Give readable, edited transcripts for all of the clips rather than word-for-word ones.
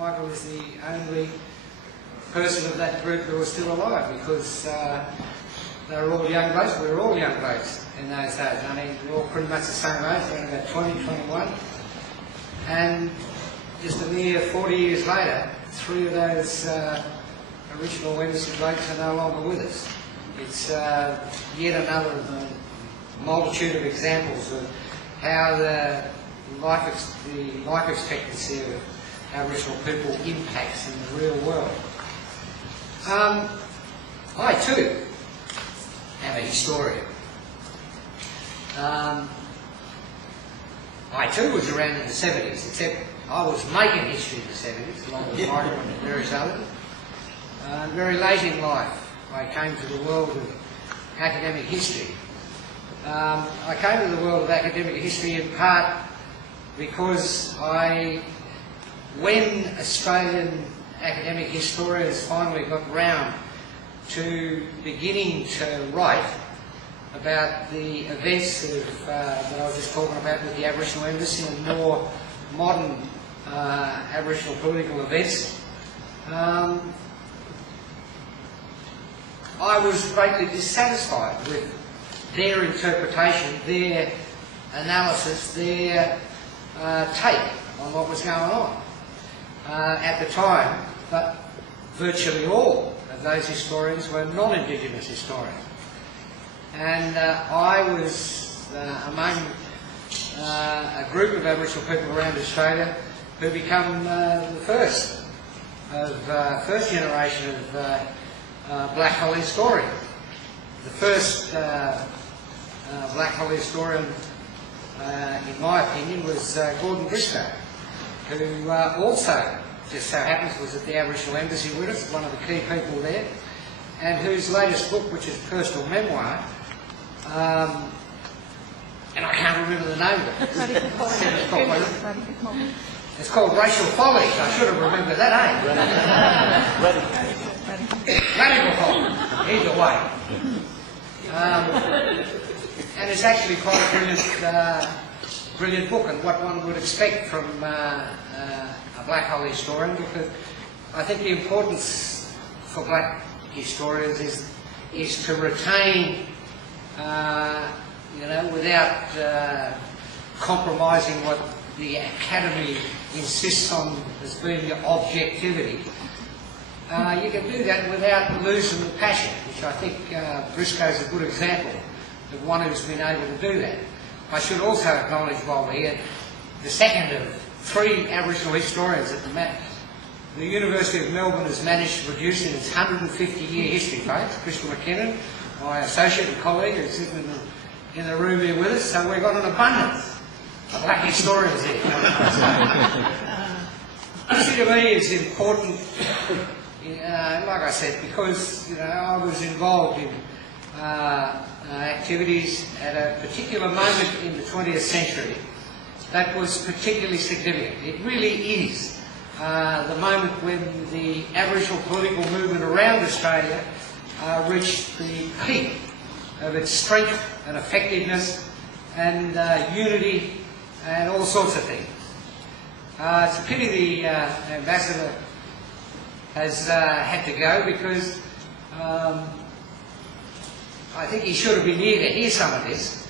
Michael is the only person of that group who was still alive, because they were all young blokes. We were all young blokes in those days. I mean, we were all pretty much the same age, around about 20, 21. And just a mere 40 years later, 3 of those original embassy blokes are no longer with us. It's yet another of the multitude of examples of how the life expectancy of Aboriginal people impacts in the real world. I too am a historian. I too was around in the 70s, except I was making history in the 70s, along with Michael and various others. Very late in life, I came to the world of academic history. I came to the world of academic history in part because when Australian academic historians finally got round to beginning to write about the events that I was just talking about with the Aboriginal Embassy and more modern Aboriginal political events, I was greatly dissatisfied with their interpretation, their analysis, their take on what was going on at the time. But virtually all of those historians were non-Indigenous historians. And I was among a group of Aboriginal people around Australia who become the first generation of black hole historians. The first black hole historian, in my opinion, was Gordon Briscoe, who also, just so happens, was at the Aboriginal Embassy with us, one of the key people there, and whose latest book, which is personal memoir, and I can't remember the name of it. It's called Racial Foley. I should have remembered that, Radical Foley. Either way. And it's actually quite a brilliant book, and what one would expect from a black hole historian, because I think the importance for black historians is to retain, without compromising what the Academy insists on as being the objectivity. You can do that without losing the passion, which I think Briscoe's a good example of one who's been able to do that. I should also acknowledge while we're here the second of 3 Aboriginal historians at the University of Melbourne has managed to produce in its 150-year history, folks. Crystal McKinnon, my associate and colleague, who's sitting in the room here with us, so we've got an abundance of black historians here. History to me is important, like I said, because I was involved in activities at a particular moment in the 20th century that was particularly significant. It really is the moment when the Aboriginal political movement around Australia reached the peak of its strength and effectiveness and unity and all sorts of things. It's a pity the ambassador has had to go, because I think he should have been here to hear some of this.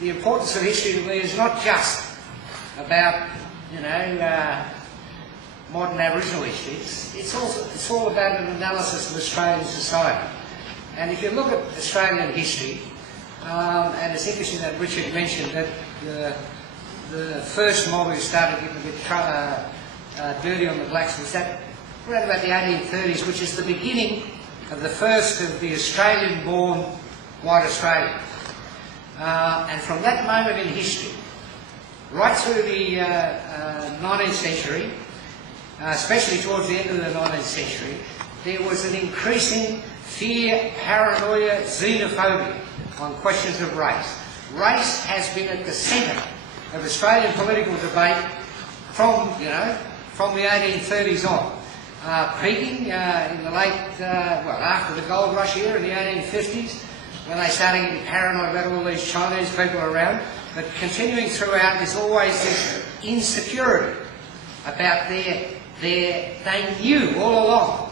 The importance of history to me is not just about, modern Aboriginal history. It's all about an analysis of Australian society. And if you look at Australian history, and it's interesting that Richard mentioned that the first mob who started getting a bit dirty on the blacks was that around about the 1830s, which is the beginning of the first of the Australian-born white Australians. And from that moment in history, right through the 19th century, especially towards the end of the 19th century, there was an increasing fear, paranoia, xenophobia on questions of race. Race has been at the centre of Australian political debate from the 1830s on. Peaking in the late, after the gold rush era in the 1850s, when they started getting paranoid about all these Chinese people around, but continuing throughout is always this insecurity about they knew all along,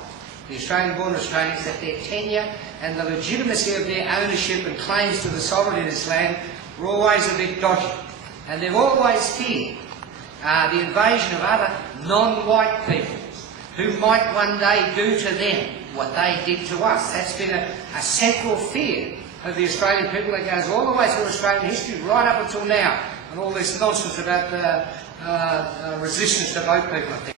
the Australian-born Australians, that their tenure and the legitimacy of their ownership and claims to the sovereignty of this land were always a bit dodgy. And they've always feared the invasion of other non-white people who might one day do to them what they did to us. That's been a central fear of the Australian people that goes all the way through Australian history, right up until now, and all this nonsense about the resistance to boat people and things.